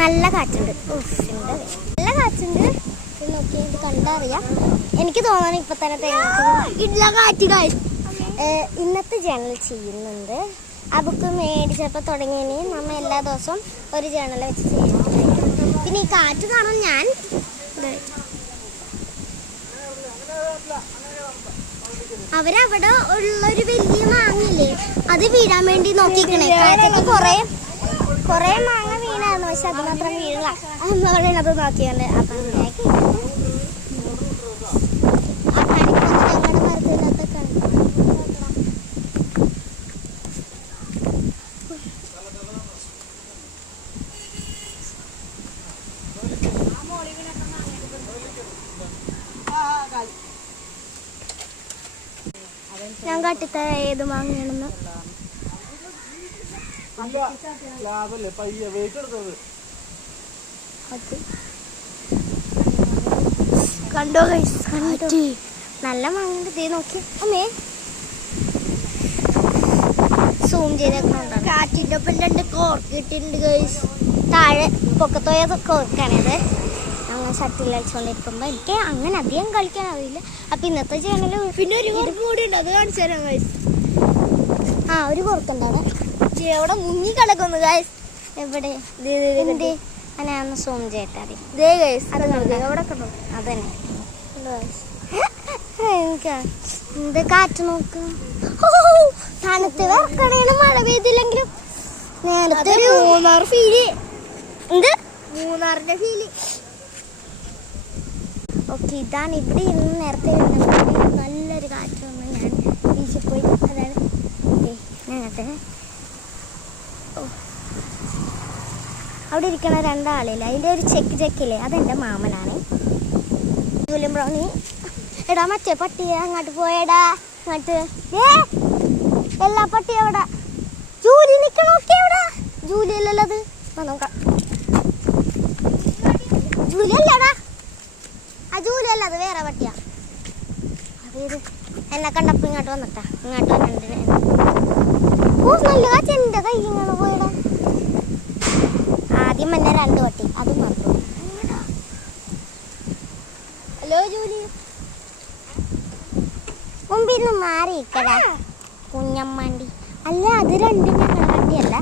നല്ല കാറ്റുണ്ട്. നല്ല കാറ്റുണ്ട്. നോക്കി ഇത് കണ്ടറിയാം. എനിക്ക് തോന്നുന്നു ഇപ്പൊ തന്നെ ഇല്ല കാറ്റ്. ഇന്നത്തെ ജേണൽ ചെയ്യുന്നുണ്ട്. ആ ബുക്ക് മേടിച്ചപ്പോൾ തുടങ്ങിയതിന് നമ്മ എല്ലാ ദിവസവും ഒരു ജേണൽ വെച്ച് ചെയ്യുന്നുണ്ട്. പിന്നെ ഈ കാറ്റ് കാണാൻ ഞാൻ അവരവിടെ ഉള്ളൊരു വലിയ മാങ്ങയില്ലേ, അത് വീഴാൻ വേണ്ടി നോക്കിക്കണേ. കാറ്റത്ത് കൊറേ മാങ്ങ വീണായിരുന്നു, പക്ഷെ അത് മാത്രം വീഴില്ല. അമ്മ അത് നോക്കിയുണ്ട്. അപ്പം ആ പണിക്കൊന്നും ഞങ്ങളുടെ മരത്തിനകത്ത് കണ്ടു. ഞാൻ കാട്ടിത്തര ഏത് മാങ്ങയാണെന്ന്. കണ്ടോ ഗൈസ്, കണ്ടോ നല്ല മാങ്ങ. ദേ നോക്കി അമ്മേ, സൂം ചെയ്തേക്കുന്നുണ്ടോ. കാറ്റിൻ്റെ ഒപ്പം 2 കോർക്ക് ഇട്ടിട്ടുണ്ട് ഗൈസ്. താഴെ പൊക്കത്തോയ കോർക്കാണത്. ഞങ്ങൾ ഷട്ടിൽ കളിച്ചുകൊണ്ടിരിക്കുമ്പോൾ എനിക്ക് അങ്ങനെ അധികം കളിക്കാൻ അറിയില്ല. അപ്പം ഇന്നത്തെ ചാനൽ പിന്നെ ഒരു കോർക്ക് കൂടി ഉണ്ട്, അത് കാണിച്ചു തരാം ഗൈസ്. ആ ഒരു കോർക്കുണ്ടാണ് അവിടെ മുങ്ങി കിടക്കുന്നു ഗൈസ്. എവിടെ ഞാനൊന്ന് സൂം ചെയ്തിട്ട് അറിയാം. അവിടെ കണ്ടോ, അതന്നെ എനിക്ക് എന്ത് കാറ്റ് നോക്ക്. തണുത്ത് വിറക്കണേണ് മഴ പെയ്തില്ലെങ്കിലും. നേരത്തെ ഒരു മൂന്നാർ ഫീല്. എന്ത് മൂന്നാറിന്റെ ഫീല്. ഓക്കെ, ഇതാണ് ഇവിടെ ഇരുന്ന് നേരത്തെ നല്ലൊരു കാറ്റ് വന്ന് ഞാൻ വീശിപ്പോയി. അതാണ് ഞങ്ങത്തെ അവിടെ ഇരിക്കണ 2 ആളില്ല. അതിൻ്റെ ഒരു ചെക്കില്ലേ, അതെൻ്റെ മാമനാണ്. Julian brownie. എടാ മറ്റേ പട്ടിയെ അങ്ങോട്ട് പോയടാ, അങ്ങോട്ട്. എല്ലാ പട്ടിയും അവിടെ. ജൂലി നിൽക്കണോക്കെ എവിടെ? ജൂലി അല്ലല്ലോ അത്. നോക്കാം. ജൂലി അല്ലടാ, ആ ജൂലി അല്ല, അത് വേറെ പട്ടിയാ. അതേത് എന്നെ കണ്ടപ്പോൾ ഇങ്ങോട്ട് വന്നിട്ടാ, ഇങ്ങോട്ട് വന്നിട്ട് നല്ല കാറ്റ്. എൻ്റെ കൈ ഇങ്ങനെ പോയടാ. ആദ്യം തന്നെ 2 പട്ടി, അത് മറന്നു. ഹലോ ജൂലി, മുമ്പിൽ നിന്ന് മാറിയിക്കടാ കുഞ്ഞമ്മാണ്ടി. അല്ല, അത് 2 ഞങ്ങളുടെ പട്ടിയല്ല,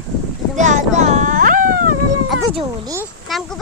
അത് ജൂലി. നമുക്ക്